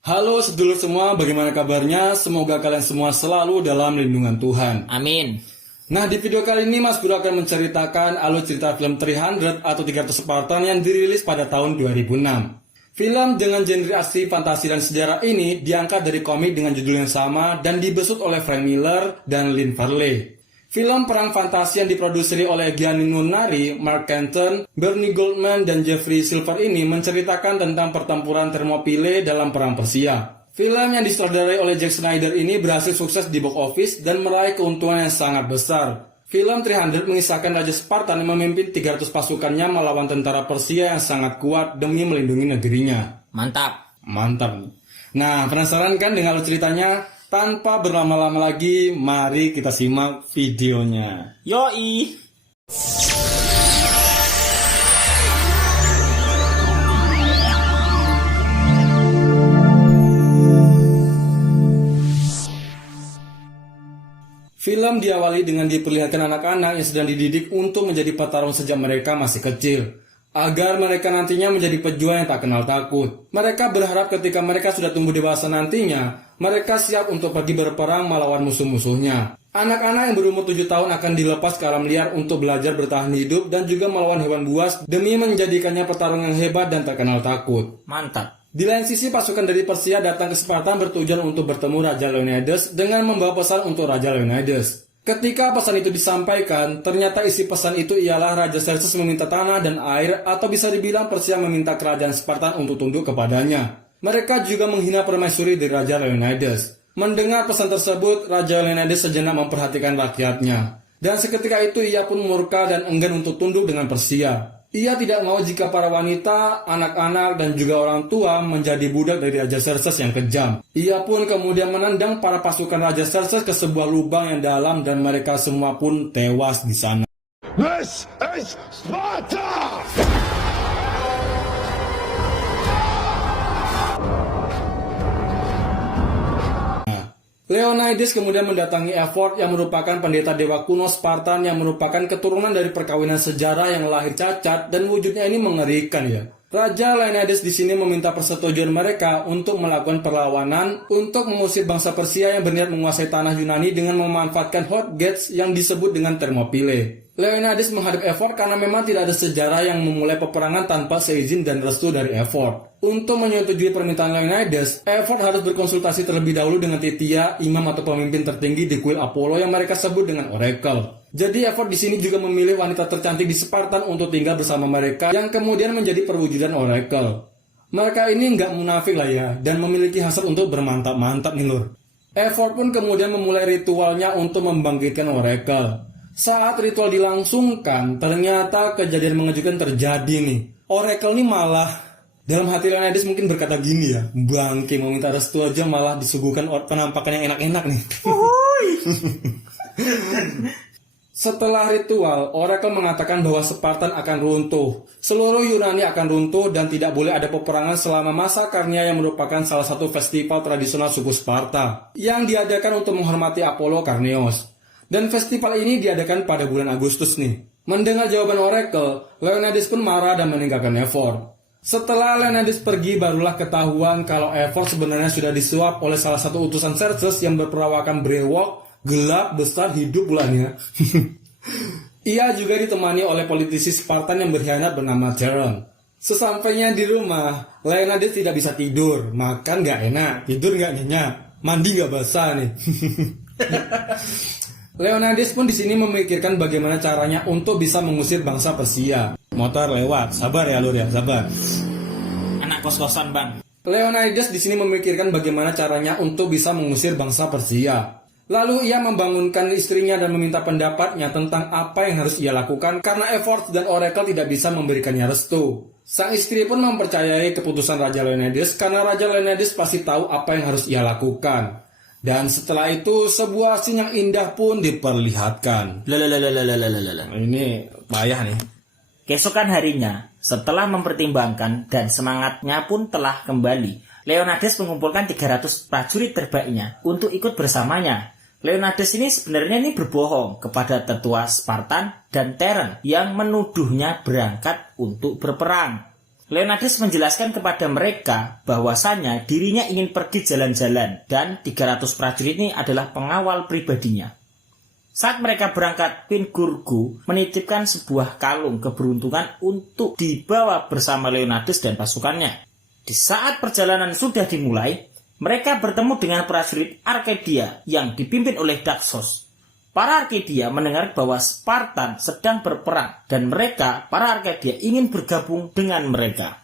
Halo sedulur semua, bagaimana kabarnya? Semoga kalian semua selalu dalam lindungan Tuhan. Amin. Nah, di video kali ini Mas Bro akan menceritakan alur cerita film 300 atau 300 Spartan yang dirilis pada tahun 2006. Film dengan genre aksi, fantasi, dan sejarah ini diangkat dari komik dengan judul yang sama dan dibesut oleh Frank Miller dan Lynn Farley. Film perang fantasi yang diproduksi oleh Gianni Nunari, Mark Kenton, Bernie Goldman, dan Jeffrey Silver ini menceritakan tentang pertempuran Thermopylae dalam Perang Persia. Film yang disutradarai oleh Zack Snyder ini berhasil sukses di box office dan meraih keuntungan yang sangat besar. Film 300 mengisahkan Raja Spartan yang memimpin 300 pasukannya melawan tentara Persia yang sangat kuat demi melindungi negerinya. Mantap. Mantap nih. Nah, penasaran kan dengan alur ceritanya? Tanpa berlama-lama lagi, mari kita simak videonya. Yoi. Film diawali dengan diperlihatkan anak-anak yang sedang dididik untuk menjadi petarung sejak mereka masih kecil, agar mereka nantinya menjadi pejuang yang tak kenal takut. Mereka berharap ketika mereka sudah tumbuh dewasa nantinya, mereka siap untuk pergi berperang melawan musuh-musuhnya. Anak-anak yang berumur 7 tahun akan dilepas ke alam liar untuk belajar bertahan hidup dan juga melawan hewan buas demi menjadikannya petarung yang hebat dan tak kenal takut. Mantap. Di lain sisi, pasukan dari Persia datang ke Spartan bertujuan untuk bertemu Raja Leonidas dengan membawa pesan untuk Raja Leonidas. Ketika pesan itu disampaikan, ternyata isi pesan itu ialah Raja Xerxes meminta tanah dan air, atau bisa dibilang Persia meminta kerajaan Spartan untuk tunduk kepadanya. Mereka juga menghina permaisuri dari Raja Leonidas. Mendengar pesan tersebut, Raja Leonidas sejenak memperhatikan rakyatnya. Dan seketika itu ia pun murka dan enggan untuk tunduk dengan Persia. Ia tidak mau jika para wanita, anak-anak, dan juga orang tua menjadi budak dari Raja Xerxes yang kejam. Ia pun kemudian menendang para pasukan Raja Xerxes ke sebuah lubang yang dalam dan mereka semua pun tewas di sana. This is Sparta! Leonidas kemudian mendatangi Ephort yang merupakan pendeta dewa kuno Spartan yang merupakan keturunan dari perkawinan sejarah yang lahir cacat dan wujudnya ini mengerikan ya. Raja Leonidas di sini meminta persetujuan mereka untuk melakukan perlawanan untuk mengusir bangsa Persia yang berniat menguasai tanah Yunani dengan memanfaatkan Hot Gates yang disebut dengan Thermopylae. Leonidas menghadap Ephort karena memang tidak ada sejarah yang memulai peperangan tanpa seizin dan restu dari Ephort. Untuk menyetujui permintaan Leonidas, Ephort harus berkonsultasi terlebih dahulu dengan Titia, imam atau pemimpin tertinggi di kuil Apollo yang mereka sebut dengan Oracle. Jadi Ephort di sini juga memilih wanita tercantik di Spartan untuk tinggal bersama mereka yang kemudian menjadi perwujudan Oracle. Mereka ini nggak munafik lah ya, dan memiliki hasrat untuk bermantap-mantap nih lur. Ephort pun kemudian memulai ritualnya untuk membangkitkan Oracle. Saat ritual dilangsungkan, ternyata kejadian mengejutkan terjadi nih. Oracle ini malah, dalam hati Leonidas mungkin berkata gini ya, bangke mau minta restu aja malah disuguhkan penampakan yang enak-enak nih. Setelah ritual, Oracle mengatakan bahwa Spartan akan runtuh. Seluruh Yunani akan runtuh dan tidak boleh ada peperangan selama masa Karnia yang merupakan salah satu festival tradisional suku Sparta yang diadakan untuk menghormati Apollo Karneos. Dan festival ini diadakan pada bulan Agustus nih. Mendengar jawaban Oracle, Leonidas pun marah dan meninggalkan Ephort. Setelah Leonidas pergi, barulah ketahuan kalau Ephort sebenarnya sudah disuap oleh salah satu utusan Xerxes yang berperawakan brewok, gelap, besar, hidup bulannya. Ia juga ditemani oleh politisi Spartan yang berkhianat bernama Theron. Sesampainya di rumah, Leonidas tidak bisa tidur, makan gak enak, tidur gak nyenyak, mandi gak basah nih. Leonidas pun di sini memikirkan bagaimana caranya untuk bisa mengusir bangsa Persia. Motor lewat, sabar ya lur ya, sabar. Anak kos-kosan bang. Leonidas di sini memikirkan bagaimana caranya untuk bisa mengusir bangsa Persia. Lalu ia membangunkan istrinya dan meminta pendapatnya tentang apa yang harus ia lakukan karena Ephort dan Oracle tidak bisa memberikannya restu. Sang istri pun mempercayai keputusan Raja Leonidas karena Raja Leonidas pasti tahu apa yang harus ia lakukan. Dan setelah itu sebuah scene yang indah pun diperlihatkan. Ini payah nih. Keesokan harinya, setelah mempertimbangkan dan semangatnya pun telah kembali, Leonidas mengumpulkan 300 prajurit terbaiknya untuk ikut bersamanya. Leonidas ini sebenarnya berbohong kepada tetua Spartan dan Theron yang menuduhnya berangkat untuk berperang. Leonidas menjelaskan kepada mereka bahwasanya dirinya ingin pergi jalan-jalan dan 300 prajurit ini adalah pengawal pribadinya. Saat mereka berangkat, Pingurgu menitipkan sebuah kalung keberuntungan untuk dibawa bersama Leonidas dan pasukannya. Di saat perjalanan sudah dimulai, mereka bertemu dengan prajurit Arcadia yang dipimpin oleh Daxos. Para Arcadia mendengar bahwa Spartan sedang berperang dan mereka, para Arcadia, ingin bergabung dengan mereka.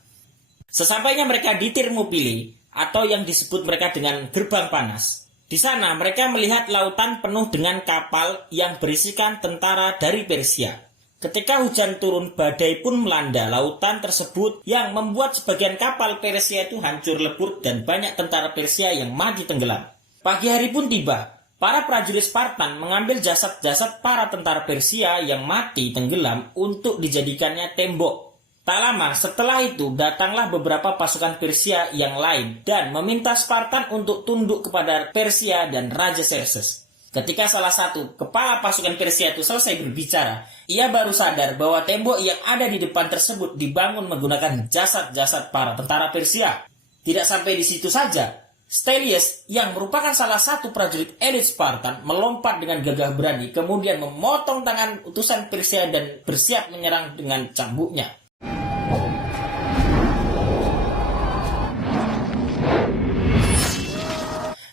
Sesampainya mereka di Thermopylae atau yang disebut mereka dengan Gerbang Panas. Di sana mereka melihat lautan penuh dengan kapal yang berisikan tentara dari Persia. Ketika hujan turun, badai pun melanda lautan tersebut yang membuat sebagian kapal Persia itu hancur lebur dan banyak tentara Persia yang mati tenggelam. Pagi hari pun tiba. Para prajurit Spartan mengambil jasad-jasad para tentara Persia yang mati tenggelam untuk dijadikannya tembok. Tak lama setelah itu datanglah beberapa pasukan Persia yang lain dan meminta Spartan untuk tunduk kepada Persia dan Raja Xerxes. Ketika salah satu kepala pasukan Persia itu selesai berbicara, ia baru sadar bahwa tembok yang ada di depan tersebut dibangun menggunakan jasad-jasad para tentara Persia. Tidak sampai di situ saja, Stelius yang merupakan salah satu prajurit elit Spartan melompat dengan gagah berani kemudian memotong tangan utusan Persia dan bersiap menyerang dengan cambuknya.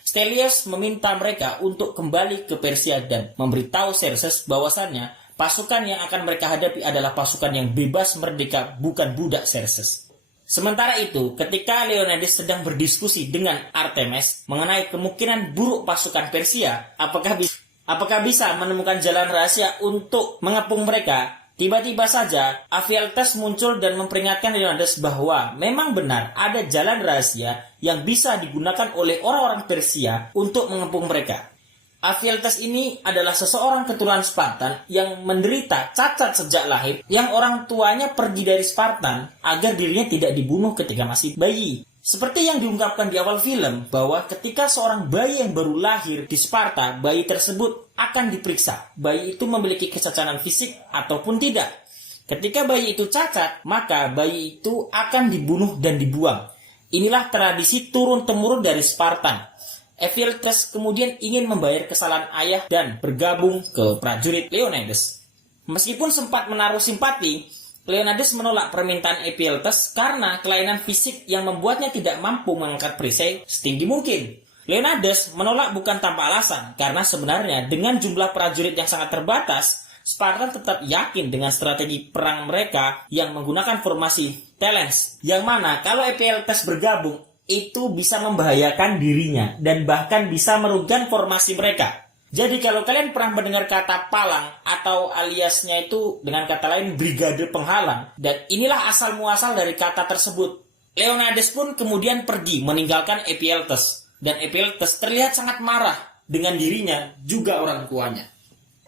Stelius meminta mereka untuk kembali ke Persia dan memberitahu Xerxes bahwasannya pasukan yang akan mereka hadapi adalah pasukan yang bebas merdeka, bukan budak Xerxes. Sementara itu, ketika Leonidas sedang berdiskusi dengan Artemis mengenai kemungkinan buruk pasukan Persia, apakah bisa menemukan jalan rahasia untuk mengepung mereka, tiba-tiba saja Ephialtes muncul dan memperingatkan Leonidas bahwa memang benar ada jalan rahasia yang bisa digunakan oleh orang-orang Persia untuk mengepung mereka. Ephialtes ini adalah seseorang keturunan Spartan yang menderita cacat sejak lahir, yang orang tuanya pergi dari Spartan agar dirinya tidak dibunuh ketika masih bayi. Seperti yang diungkapkan di awal film, bahwa ketika seorang bayi yang baru lahir di Sparta, bayi tersebut akan diperiksa. Bayi itu memiliki kecacatan fisik ataupun tidak. Ketika bayi itu cacat, maka bayi itu akan dibunuh dan dibuang. Inilah tradisi turun-temurun dari Spartan. Ephialtes kemudian ingin membayar kesalahan ayah dan bergabung ke prajurit Leonidas. Meskipun sempat menaruh simpati, Leonidas menolak permintaan Ephialtes karena kelainan fisik yang membuatnya tidak mampu mengangkat perisai setinggi mungkin. Leonidas menolak bukan tanpa alasan, karena sebenarnya dengan jumlah prajurit yang sangat terbatas, Spartan tetap yakin dengan strategi perang mereka yang menggunakan formasi Phalanx, yang mana kalau Ephialtes bergabung, itu bisa membahayakan dirinya dan bahkan bisa merugikan formasi mereka. Jadi kalau kalian pernah mendengar kata palang atau aliasnya itu dengan kata lain brigade penghalang, dan inilah asal muasal dari kata tersebut. Leonidas pun kemudian pergi meninggalkan Ephialtes, dan Ephialtes terlihat sangat marah dengan dirinya juga orang tuanya.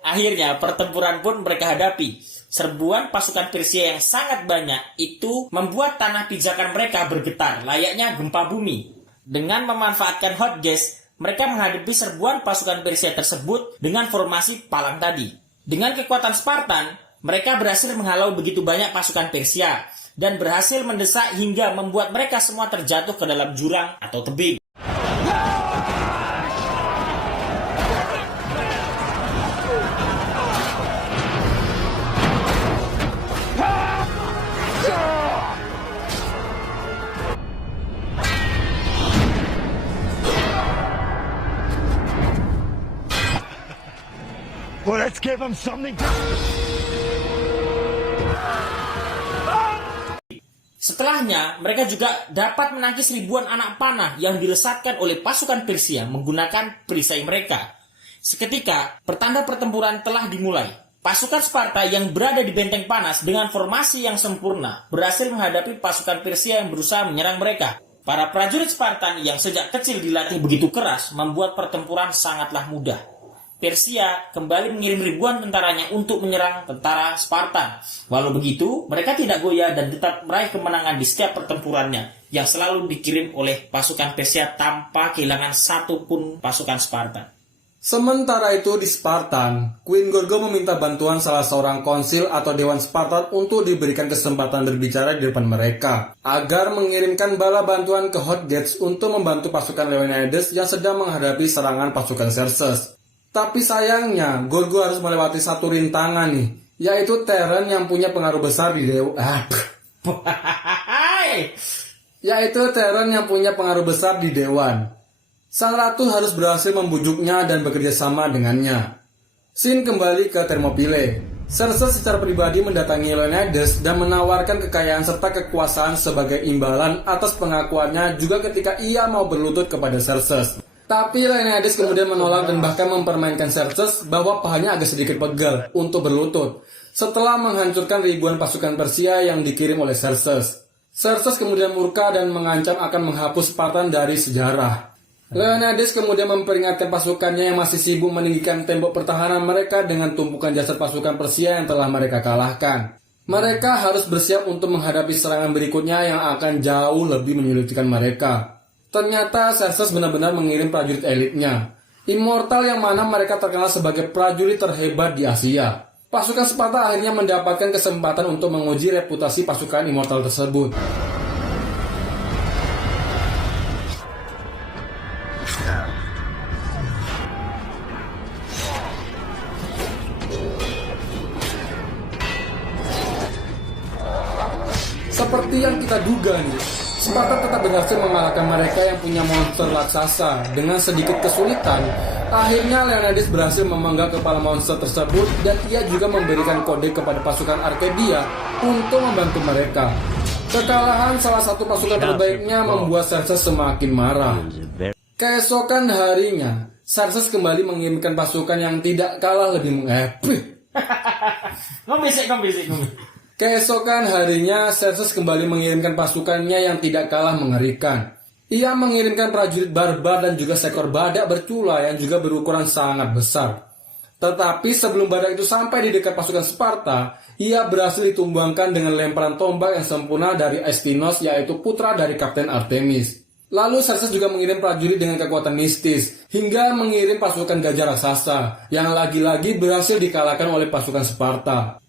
Akhirnya pertempuran pun mereka hadapi. Serbuan pasukan Persia yang sangat banyak itu membuat tanah pijakan mereka bergetar layaknya gempa bumi. Dengan memanfaatkan hot gas, mereka menghadapi serbuan pasukan Persia tersebut dengan formasi palang tadi. Dengan kekuatan Spartan, mereka berhasil menghalau begitu banyak pasukan Persia dan berhasil mendesak hingga membuat mereka semua terjatuh ke dalam jurang atau tebing. Well, let's give him something to... Setelahnya, mereka juga dapat menangkis ribuan anak panah yang dilesatkan oleh pasukan Persia menggunakan perisai mereka. Seketika, pertanda pertempuran telah dimulai. Pasukan Sparta yang berada di benteng panas dengan formasi yang sempurna berhasil menghadapi pasukan Persia yang berusaha menyerang mereka. Para prajurit Spartan yang sejak kecil dilatih begitu keras membuat pertempuran sangatlah mudah. Persia kembali mengirim ribuan tentaranya untuk menyerang tentara Spartan. Walau begitu, mereka tidak goyah dan tetap meraih kemenangan di setiap pertempurannya yang selalu dikirim oleh pasukan Persia tanpa kehilangan satu pun pasukan Spartan. Sementara itu di Spartan, Queen Gorgo meminta bantuan salah seorang konsil atau Dewan Spartan untuk diberikan kesempatan berbicara di depan mereka, agar mengirimkan bala bantuan ke Hot Gates untuk membantu pasukan Leonidas yang sedang menghadapi serangan pasukan Xerxes. Tapi sayangnya, Gorgo harus melewati satu rintangan nih, yaitu Terran yang punya pengaruh besar di Dewan. Sang ratu harus berhasil membujuknya dan bekerja sama dengannya. Scene kembali ke Thermopylae. Xerxes secara pribadi mendatangi Leonidas dan menawarkan kekayaan serta kekuasaan sebagai imbalan atas pengakuannya juga ketika ia mau berlutut kepada Xerxes. Tapi Leonidas kemudian menolak dan bahkan mempermainkan Xerxes bahwa pahanya agak sedikit pegal untuk berlutut setelah menghancurkan ribuan pasukan Persia yang dikirim oleh Xerxes. Xerxes kemudian murka dan mengancam akan menghapus Spartan dari sejarah. Leonidas kemudian memperingatkan pasukannya yang masih sibuk meninggikan tembok pertahanan mereka dengan tumpukan jasad pasukan Persia yang telah mereka kalahkan. Mereka harus bersiap untuk menghadapi serangan berikutnya yang akan jauh lebih menyulitkan mereka. Ternyata Xerxes benar-benar mengirim prajurit elitnya, Immortal yang mana mereka terkenal sebagai prajurit terhebat di Asia. Pasukan Sparta akhirnya mendapatkan kesempatan untuk menguji reputasi pasukan Immortal tersebut. Seperti yang kita duga nih, Sparta tetap berhasil mengalahkan mereka yang punya monster raksasa. Dengan sedikit kesulitan, akhirnya Leonidas berhasil memenggal kepala monster tersebut dan ia juga memberikan kode kepada pasukan Arcadia untuk membantu mereka. Kekalahan salah satu pasukan terbaiknya membuat Xerxes semakin marah. Keesokan harinya, Xerxes kembali mengirimkan pasukan yang tidak kalah lebih Keesokan harinya, Xerxes kembali mengirimkan pasukannya yang tidak kalah mengerikan. Ia mengirimkan prajurit barbar dan juga seekor badak bercula yang juga berukuran sangat besar. Tetapi sebelum badak itu sampai di dekat pasukan Sparta, ia berhasil ditumbangkan dengan lemparan tombak yang sempurna dari Astynos, yaitu putra dari Kapten Artemis. Lalu Xerxes juga mengirim prajurit dengan kekuatan mistis, hingga mengirim pasukan gajah raksasa, yang lagi-lagi berhasil dikalahkan oleh pasukan Sparta.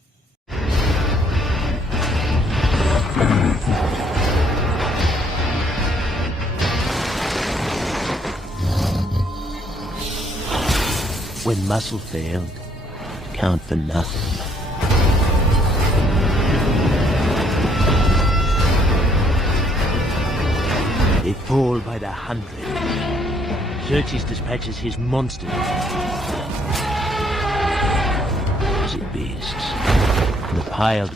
When muscle failed, count for nothing. They fall by the hundred. Xerxes dispatches his monsters. Beasts. The piled.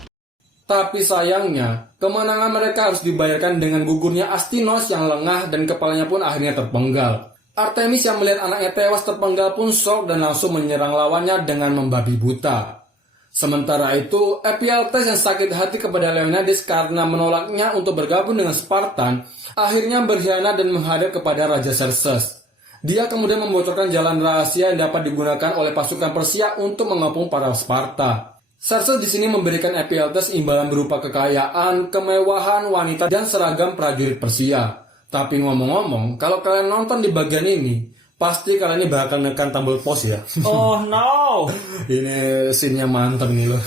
Tapi sayangnya, kemenangan mereka harus dibayarkan dengan gugurnya Astynos yang lengah dan kepalanya pun akhirnya terpenggal. Artemis yang melihat anaknya tewas terpenggal pun shock dan langsung menyerang lawannya dengan membabi buta. Sementara itu, Ephialtes yang sakit hati kepada Leonidas karena menolaknya untuk bergabung dengan Spartan, akhirnya berkhianat dan menghadap kepada Raja Xerxes. Dia kemudian membocorkan jalan rahasia yang dapat digunakan oleh pasukan Persia untuk mengepung para Sparta. Xerxes di sini memberikan Ephialtes imbalan berupa kekayaan, kemewahan, wanita, dan seragam prajurit Persia. Tapi ngomong-ngomong, kalau kalian nonton di bagian ini, pasti kalian ini bakal nekan tombol pause ya. Oh no! Ini scene-nya mantap nih loh.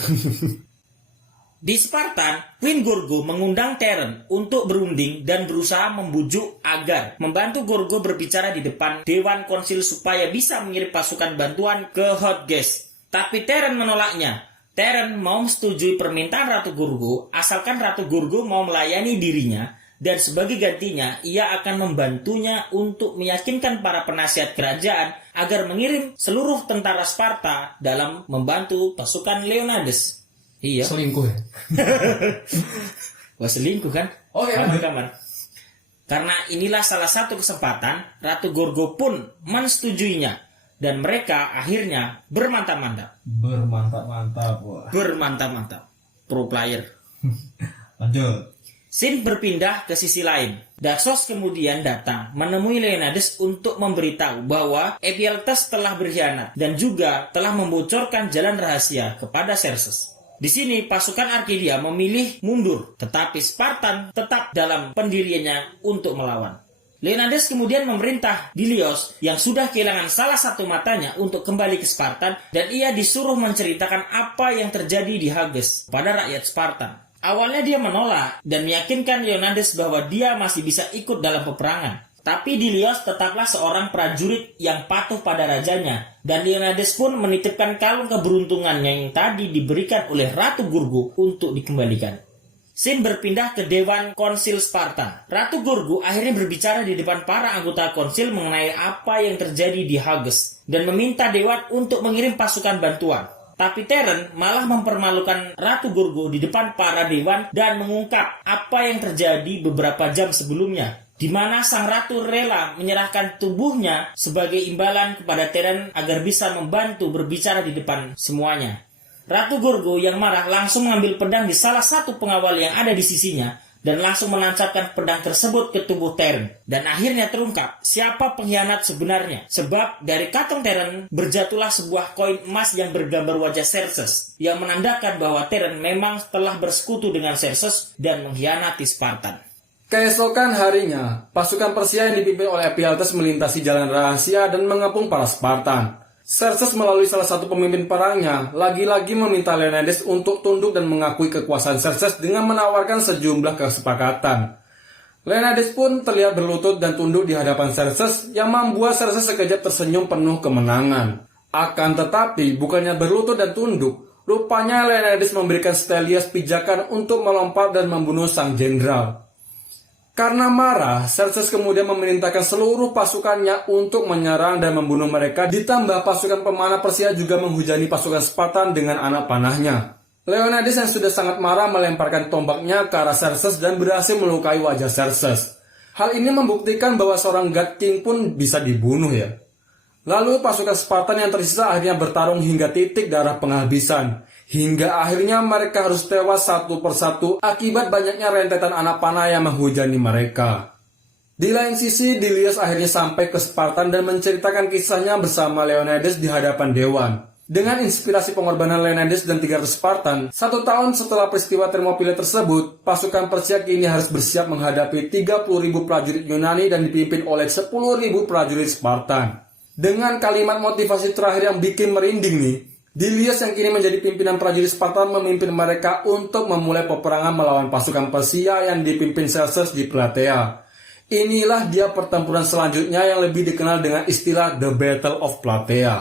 Di Spartan, Queen Gorgo mengundang Terran untuk berunding dan berusaha membujuk agar membantu Gorgo berbicara di depan Dewan Konsil supaya bisa mengirim pasukan bantuan ke Hot Gates. Tapi Terran menolaknya. Terran mau menyetujui permintaan Ratu Gorgo asalkan Ratu Gorgo mau melayani dirinya. Dan sebagai gantinya, ia akan membantunya untuk meyakinkan para penasihat kerajaan agar mengirim seluruh tentara Sparta dalam membantu pasukan Leonidas. Iya. Selingkuh ya? Wah selingkuh kan? Oh iya. Kamar. Karena inilah salah satu kesempatan, Ratu Gorgo pun mensetujuinya. Dan mereka akhirnya bermantap-mantap. Bermantap-mantap. Pro player. Lanjut. Scene berpindah ke sisi lain. Daxos kemudian datang menemui Leonidas untuk memberitahu bahwa Ephialtes telah berkhianat dan juga telah membocorkan jalan rahasia kepada Xerxes. Di sini pasukan Arcadia memilih mundur, tetapi Spartan tetap dalam pendiriannya untuk melawan. Leonidas kemudian memerintah Dilios yang sudah kehilangan salah satu matanya untuk kembali ke Spartan, dan ia disuruh menceritakan apa yang terjadi di Hages pada rakyat Spartan. Awalnya dia menolak dan meyakinkan Leonidas bahwa dia masih bisa ikut dalam peperangan. Tapi Dilios tetaplah seorang prajurit yang patuh pada rajanya, dan Leonidas pun menitipkan kalung keberuntungannya yang tadi diberikan oleh Ratu Gurgu untuk dikembalikan. Scene berpindah ke Dewan Konsil Spartan. Ratu Gurgu akhirnya berbicara di depan para anggota konsil mengenai apa yang terjadi di Hages, dan meminta Dewan untuk mengirim pasukan bantuan. Tapi Teren malah mempermalukan Ratu Gurgu di depan para dewan dan mengungkap apa yang terjadi beberapa jam sebelumnya, di mana sang ratu rela menyerahkan tubuhnya sebagai imbalan kepada Teren agar bisa membantu berbicara di depan semuanya. Ratu Gurgu yang marah langsung mengambil pedang di salah satu pengawal yang ada di sisinya dan langsung menancapkan pedang tersebut ke tubuh Teren. Dan akhirnya terungkap siapa pengkhianat sebenarnya. Sebab dari kantong Teren berjatuhlah sebuah koin emas yang bergambar wajah Xerxes, yang menandakan bahwa Teren memang telah bersekutu dengan Xerxes dan mengkhianati Spartan. Keesokan harinya, pasukan Persia yang dipimpin oleh Ephialtes melintasi jalan rahasia dan mengepung para Spartan. Xerxes melalui salah satu pemimpin perangnya lagi-lagi meminta Leonidas untuk tunduk dan mengakui kekuasaan Xerxes dengan menawarkan sejumlah kesepakatan. Leonidas pun terlihat berlutut dan tunduk di hadapan Xerxes yang membuat Xerxes sekejap tersenyum penuh kemenangan. Akan tetapi, bukannya berlutut dan tunduk, rupanya Leonidas memberikan Stelias pijakan untuk melompat dan membunuh sang jenderal. Karena marah, Xerxes kemudian memerintahkan seluruh pasukannya untuk menyerang dan membunuh mereka, ditambah pasukan pemanah Persia juga menghujani pasukan Spartan dengan anak panahnya. Leonidas yang sudah sangat marah melemparkan tombaknya ke arah Xerxes dan berhasil melukai wajah Xerxes. Hal ini membuktikan bahwa seorang God King pun bisa dibunuh ya. Lalu pasukan Spartan yang tersisa akhirnya bertarung hingga titik darah penghabisan. Hingga akhirnya mereka harus tewas satu persatu akibat banyaknya rentetan anak panah yang menghujani mereka. Di lain sisi, Dilios akhirnya sampai ke Spartan dan menceritakan kisahnya bersama Leonidas di hadapan dewan. Dengan inspirasi pengorbanan Leonidas dan 300 Spartan, 1 tahun setelah peristiwa Thermopylae tersebut, pasukan Persia kini harus bersiap menghadapi 30.000 prajurit Yunani dan dipimpin oleh 10.000 prajurit Spartan. Dengan kalimat motivasi terakhir yang bikin merinding nih, Dilios yang kini menjadi pimpinan prajurit Spartan memimpin mereka untuk memulai peperangan melawan pasukan Persia yang dipimpin Xerxes di Plataea. Inilah dia pertempuran selanjutnya yang lebih dikenal dengan istilah The Battle of Plataea.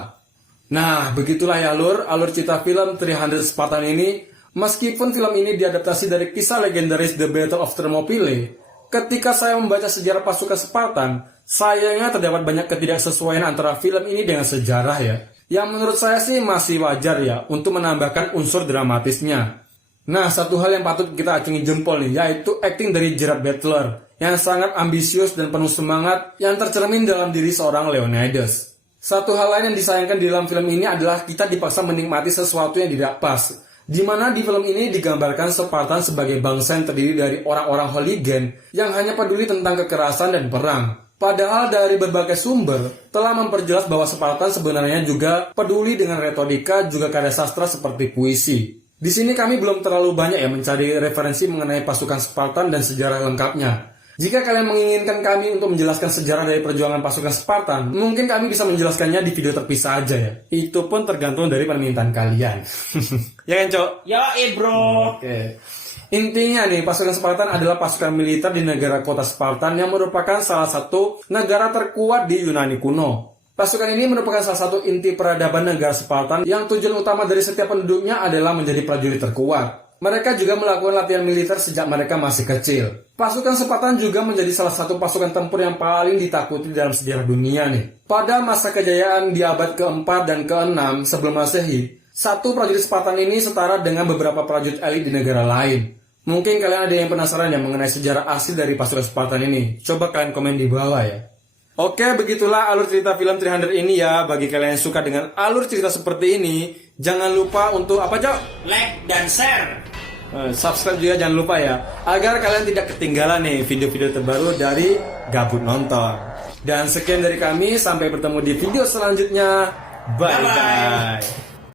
Nah, begitulah ya alur cerita film 300 Spartan ini. Meskipun film ini diadaptasi dari kisah legendaris The Battle of Thermopylae, ketika saya membaca sejarah pasukan Spartan, sayangnya terdapat banyak ketidaksesuaian antara film ini dengan sejarah ya. Yang menurut saya sih masih wajar ya untuk menambahkan unsur dramatisnya. Nah, satu hal yang patut kita acungi jempol nih, yaitu acting dari Gerard Butler yang sangat ambisius dan penuh semangat yang tercermin dalam diri seorang Leonidas. Satu hal lain yang disayangkan di dalam film ini adalah kita dipaksa menikmati sesuatu yang tidak pas. Di mana di film ini digambarkan Spartan sebagai bangsa yang terdiri dari orang-orang hooligan yang hanya peduli tentang kekerasan dan perang. Padahal dari berbagai sumber telah memperjelas bahwa Spartan sebenarnya juga peduli dengan retorika juga karya sastra seperti puisi. Di sini kami belum terlalu banyak ya mencari referensi mengenai pasukan Spartan dan sejarah lengkapnya. Jika kalian menginginkan kami untuk menjelaskan sejarah dari perjuangan pasukan Spartan, mungkin kami bisa menjelaskannya di video terpisah aja ya. Itu pun tergantung dari permintaan kalian. Ya kan, Cok? Ya, bro. Oke. Intinya nih, pasukan Spartan adalah pasukan militer di negara kota Spartan yang merupakan salah satu negara terkuat di Yunani kuno. Pasukan ini merupakan salah satu inti peradaban negara Spartan yang tujuan utama dari setiap penduduknya adalah menjadi prajurit terkuat. Mereka juga melakukan latihan militer sejak mereka masih kecil. Pasukan Spartan juga menjadi salah satu pasukan tempur yang paling ditakuti dalam sejarah dunia nih. Pada masa kejayaan di abad ke-4 dan ke-6 sebelum Masehi, satu prajurit Spartan ini setara dengan beberapa prajurit elit di negara lain. Mungkin kalian ada yang penasaran ya mengenai sejarah asli dari pasukan Spartan ini. Coba kalian komen di bawah ya. Oke, begitulah alur cerita film 300 ini ya. Bagi kalian yang suka dengan alur cerita seperti ini, jangan lupa untuk apa, Cok? Like dan share. Subscribe juga jangan lupa ya, agar kalian tidak ketinggalan nih video-video terbaru dari Gabut Nonton. Dan sekian dari kami, sampai bertemu di video selanjutnya. Bye-bye.